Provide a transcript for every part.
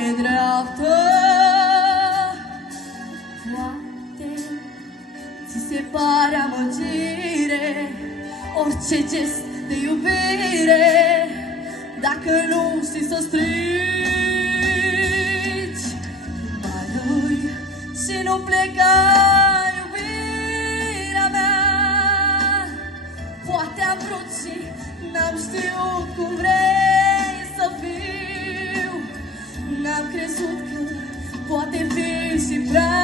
nedreaptă. Poate ți se pare amăgire orice gest de iubire, dacă nu știi să strici. Mai rămâi și nu pleca, iubirea mea. Poate am vrut și n-am știut cum vrei să fiu. N-am crezut că poate fi și prea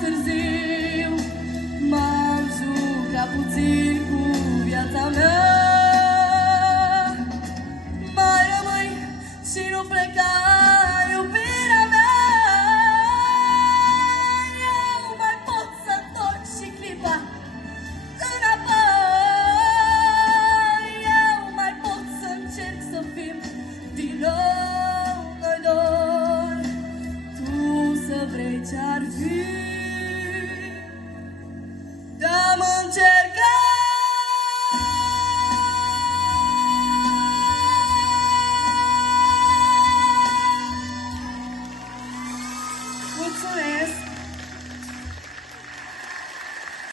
târziu. M-am jucat puțin cu viața mea. Mai rămâi și nu pleca,